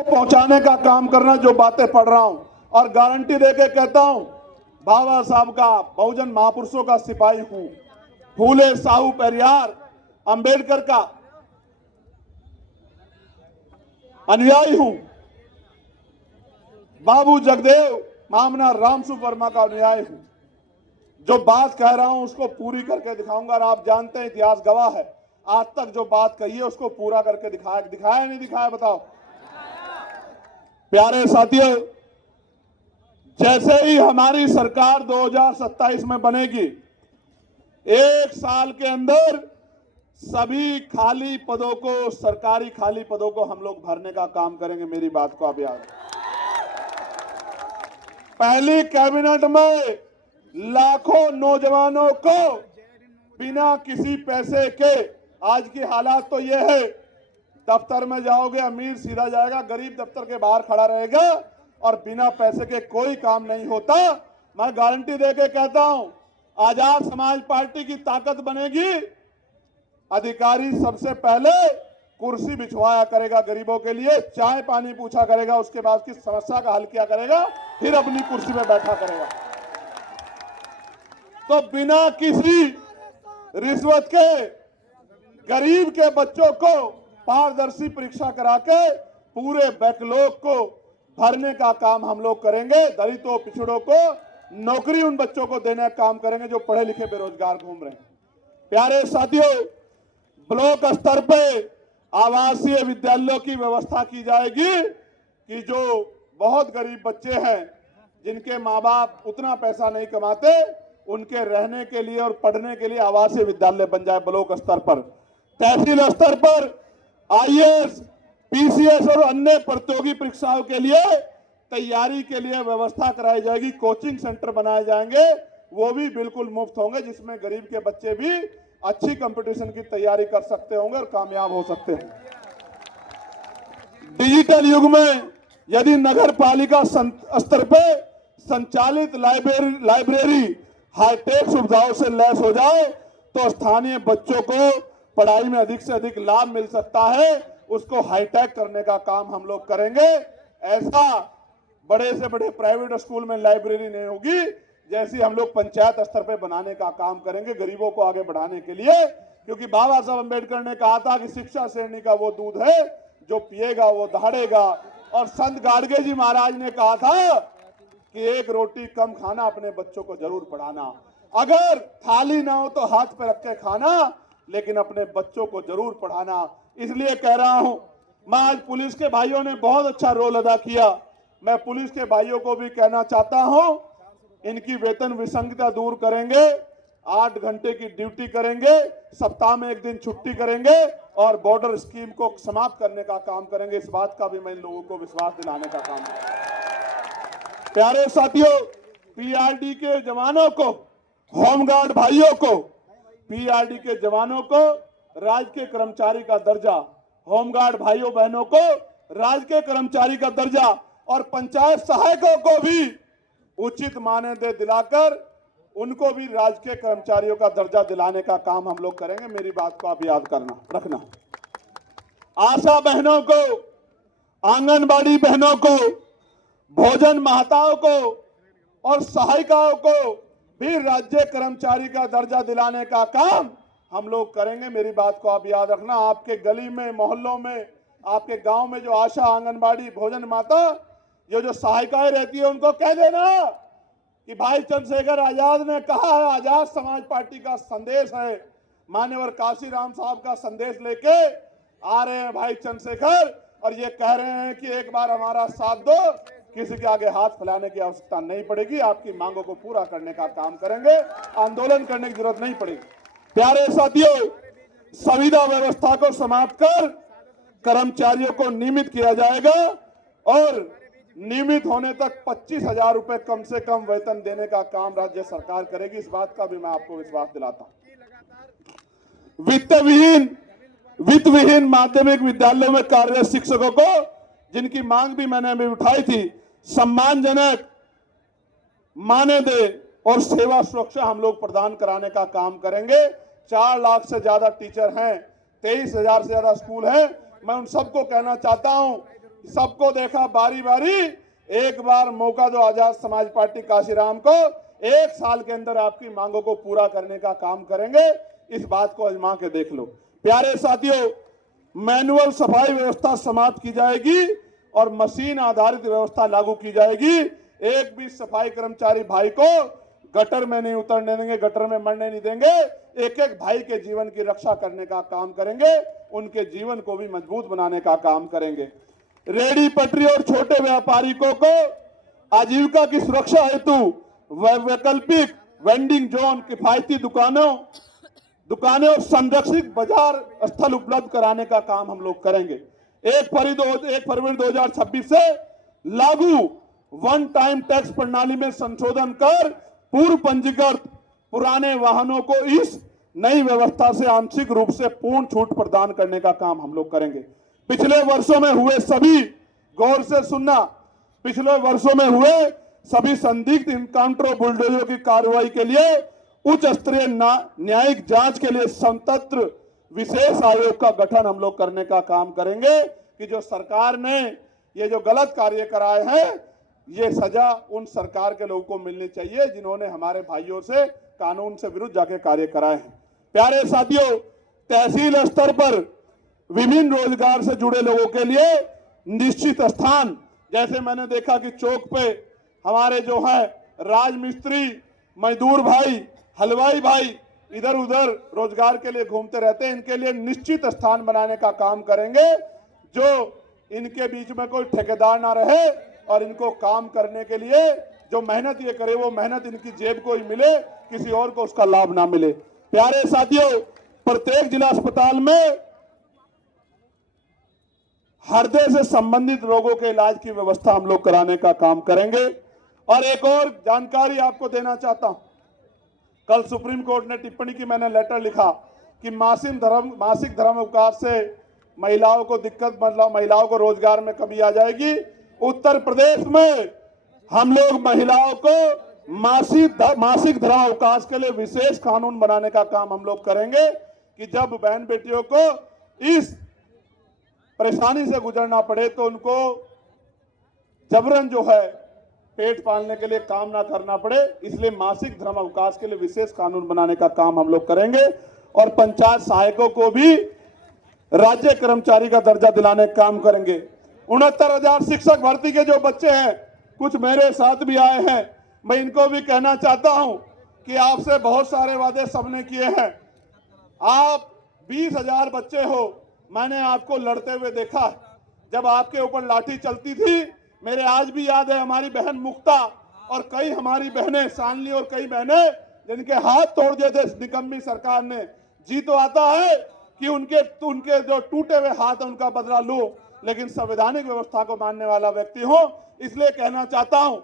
पहुंचाने का काम करना, जो बातें पढ़ रहा हूं और गारंटी देके कहता हूं, बाबा साहब का, बहुजन महापुरुषों का सिपाही हूं, फूले साहू पेरियार अंबेडकर का अनुयायी हूं, बाबू जगदेव मामना रामसु वर्मा का अनुयायी हूं। जो बात कह रहा हूं उसको पूरी करके दिखाऊंगा। और आप जानते हैं, इतिहास गवाह है, आज तक जो बात कही है उसको पूरा करके दिखाया नहीं दिखाया, बताओ। प्यारे साथियों, जैसे ही हमारी सरकार 2027 में बनेगी, एक साल के अंदर सभी खाली पदों को, सरकारी खाली पदों को हम लोग भरने का काम करेंगे। मेरी बात को आप याद, पहली कैबिनेट में लाखों नौजवानों को बिना किसी पैसे के, आज की हालात तो ये है, दफ्तर में जाओगे अमीर सीधा जाएगा, गरीब दफ्तर के बाहर खड़ा रहेगा और बिना पैसे के कोई काम नहीं होता। मैं गारंटी देके कहता हूं, आजाद समाज पार्टी की ताकत बनेगी, अधिकारी सबसे पहले कुर्सी बिछवाया करेगा गरीबों के लिए, चाय पानी पूछा करेगा, उसके बाद की समस्या का हल किया करेगा, फिर अपनी कुर्सी पे बैठा करेगा। तो बिना किसी रिश्वत के गरीब के बच्चों को पारदर्शी परीक्षा करा के पूरे बैकलॉग को भरने का काम हम लोग करेंगे। दलितों पिछड़ों को नौकरी उन बच्चों को देने का काम करेंगे जो पढ़े लिखे बेरोजगार घूम रहे हैं। प्यारे साथियों, ब्लॉक स्तर पे आवासीय विद्यालयों की व्यवस्था की जाएगी कि जो बहुत गरीब बच्चे हैं, जिनके माँ बाप उतना पैसा नहीं कमाते, उनके रहने के लिए और पढ़ने के लिए आवासीय विद्यालय बन जाए ब्लॉक स्तर पर। तहसील स्तर पर आईएएस, पीसीएस और अन्य प्रतियोगी परीक्षाओं के लिए तैयारी के लिए व्यवस्था कराई जाएगी। कोचिंग सेंटर बनाए जाएंगे, वो भी बिल्कुल मुफ्त होंगे, जिसमें गरीब के बच्चे भी अच्छी कंपटीशन की तैयारी कर सकते होंगे और कामयाब हो सकते हैं। डिजिटल युग में यदि नगर पालिका स्तर पे संचालित लाइब्रेरी हाईटेक सुविधाओं से लैस हो जाए तो स्थानीय बच्चों को पढ़ाई में अधिक से अधिक लाभ मिल सकता है। उसको हाईटेक करने का काम हम लोग करेंगे। ऐसा बड़े से बड़े प्राइवेट स्कूल में लाइब्रेरी नहीं होगी, जैसी हम लोग पंचायत स्तर पे बनाने का काम करेंगे गरीबों को आगे बढ़ाने के लिए। क्योंकि बाबा साहब अम्बेडकर ने कहा था कि शिक्षा श्रेणी का वो दूध है जो पिएगा वो दहाड़ेगा। और संत गाडगे जी महाराज ने कहा था कि एक रोटी कम खाना, अपने बच्चों को जरूर पढ़ाना। अगर थाली ना हो तो हाथ पे रख के खाना, लेकिन अपने बच्चों को जरूर पढ़ाना। इसलिए कह रहा हूं, मैं आज पुलिस के भाइयों ने बहुत अच्छा रोल अदा किया। मैं पुलिस के भाइयों को भी कहना चाहता हूं, इनकी वेतन विसंगता दूर करेंगे, 8 घंटे की ड्यूटी करेंगे, सप्ताह में 1 दिन छुट्टी करेंगे और बॉर्डर स्कीम को समाप्त करने का काम करेंगे। इस बात का भी मैं इन लोगों को विश्वास दिलाने का काम करूंगा। प्यारे साथियों, पीआरडी के जवानों को, होमगार्ड भाइयों को, पीआरडी के जवानों को राजकीय कर्मचारी का दर्जा, होमगार्ड भाइयों बहनों को राजकीय कर्मचारी का दर्जा और पंचायत सहायकों को भी उचित मानदेय दिलाकर उनको भी राजकीय कर्मचारियों का दर्जा दिलाने का काम हम लोग करेंगे। मेरी बात को आप याद करना रखना। आशा बहनों को, आंगनबाड़ी बहनों को, भोजन महताओं को और सहायिकाओं को भी राज्य कर्मचारी का दर्जा दिलाने का काम हम लोग करेंगे। मेरी बात को आप याद रखना। आपके गली में, मोहल्लों में, आपके गांव में जो आशा, आंगनबाड़ी, भोजन माता, ये जो सहायिकाएं रहती है, उनको कह देना कि भाई चंद्रशेखर आजाद ने कहा है, आजाद समाज पार्टी का संदेश है, मान्यवर काशीराम साहब का संदेश लेके आ रहे हैं भाई चंद्रशेखर, और ये कह रहे हैं कि एक बार हमारा साथ दो, किसी के आगे हाथ फैलाने की आवश्यकता नहीं पड़ेगी, आपकी मांगों को पूरा करने का काम करेंगे, आंदोलन करने की जरूरत नहीं पड़ेगी। प्यारे साथियों, संविदा व्यवस्था को समाप्त कर कर्मचारियों को नियमित किया जाएगा और नियमित होने तक 25,000 रुपए कम से कम वेतन देने का काम राज्य सरकार करेगी। इस बात का भी मैं आपको विश्वास दिलाता हूं। वित्त विहीन माध्यमिक विद्यालयों में कार्यरत शिक्षकों को, जिनकी मांग भी मैंने अभी उठाई थी, सम्मानजनक मानदेय और सेवा सुरक्षा हम लोग प्रदान कराने का काम करेंगे। 4 लाख से ज्यादा टीचर हैं, 23,000 से ज्यादा स्कूल हैं। मैं उन सबको कहना चाहता हूं सबको देखा बारी बारी, एक बार मौका दो आजाद समाज पार्टी काशीराम को, 1 साल के अंदर आपकी मांगों को पूरा करने का काम करेंगे। इस बात को आजमा के देख लो। प्यारे साथियों, मैनुअल सफाई व्यवस्था समाप्त की जाएगी और मशीन आधारित व्यवस्था लागू की जाएगी। एक भी सफाई कर्मचारी भाई को गटर में नहीं उतरने देंगे, गटर में मरने नहीं देंगे। एक एक भाई के जीवन की रक्षा करने का काम करेंगे, उनके जीवन को भी मजबूत बनाने का काम करेंगे। रेडी पटरी और छोटे व्यापारियों को आजीविका की सुरक्षा हेतु वैकल्पिक वेंडिंग जोन, किफायती दुकानें और संरक्षित बाजार स्थल उपलब्ध कराने का काम हम लोग करेंगे। 1 फरवरी 2026 से लागू वन टाइम टैक्स प्रणाली में संशोधन कर पूर्व पंजीकृत पुराने वाहनों को इस नई व्यवस्था से आंशिक रूप से पूर्ण छूट प्रदान करने का काम हम लोग करेंगे। पिछले वर्षों में हुए सभी, गौर से सुनना, पिछले वर्षों में हुए सभी संदिग्ध इनकाउंटर बुलडोजर की कार्रवाई के लिए उच्च स्तरीय न्यायिक जांच के लिए स्वतंत्र विशेष आयोग का गठन हम लोग करने का काम करेंगे कि जो सरकार ने ये जो गलत कार्य कराए हैं, ये सजा उन सरकार के लोगों को मिलनी चाहिए जिन्होंने हमारे भाइयों से कानून से विरुद्ध जाके कार्य कराए हैं। प्यारे साथियों, तहसील स्तर पर विभिन्न रोजगार से जुड़े लोगों के लिए निश्चित स्थान, जैसे मैंने देखा कि चौक पे हमारे जो है राजमिस्त्री, मजदूर भाई, हलवाई भाई इधर उधर रोजगार के लिए घूमते रहते हैं, इनके लिए निश्चित स्थान बनाने का काम करेंगे, जो इनके बीच में कोई ठेकेदार ना रहे और इनको काम करने के लिए जो मेहनत ये करे वो मेहनत इनकी जेब को ही मिले, किसी और को उसका लाभ ना मिले। प्यारे साथियों, प्रत्येक जिला अस्पताल में हृदय से संबंधित रोगों के इलाज की व्यवस्था हम लोग कराने का काम करेंगे। और एक और जानकारी आपको देना चाहता हूं, कल सुप्रीम कोर्ट ने टिप्पणी की, मैंने लेटर लिखा कि मासिक धर्म अवकाश से महिलाओं को दिक्कत, मतलब महिलाओं को रोजगार में कमी आ जाएगी। उत्तर प्रदेश में हम लोग महिलाओं को मासिक धर्म अवकाश के लिए विशेष कानून बनाने का काम हम लोग करेंगे कि जब बहन बेटियों को इस परेशानी से गुजरना पड़े तो उनको जबरन जो है पेट पालने के लिए काम ना करना पड़े, इसलिए मासिक धर्म अवकाश के लिए विशेष कानून बनाने का काम हम लोग करेंगे। और पंचायत सहायकों को भी राज्य कर्मचारी का दर्जा दिलाने का काम करेंगे। 69,000 शिक्षक भर्ती के जो बच्चे हैं, कुछ मेरे साथ भी आए हैं, मैं इनको भी कहना चाहता हूं कि आपसे बहुत सारे वादे सबने किए हैं। आप 20,000 बच्चे हो, मैंने आपको लड़ते हुए देखा, जब आपके ऊपर लाठी चलती थी। मेरे आज भी याद है हमारी बहन मुक्ता और कई हमारी बहनें, शानली और कई बहनें जिनके हाथ तोड़ दिए थे निकम्मी सरकार ने। जी तो आता है कि उनके जो टूटे हुए हाथ हैं उनका बदला लो, लेकिन संवैधानिक व्यवस्था को मानने वाला व्यक्ति हो। इसलिए कहना चाहता हूं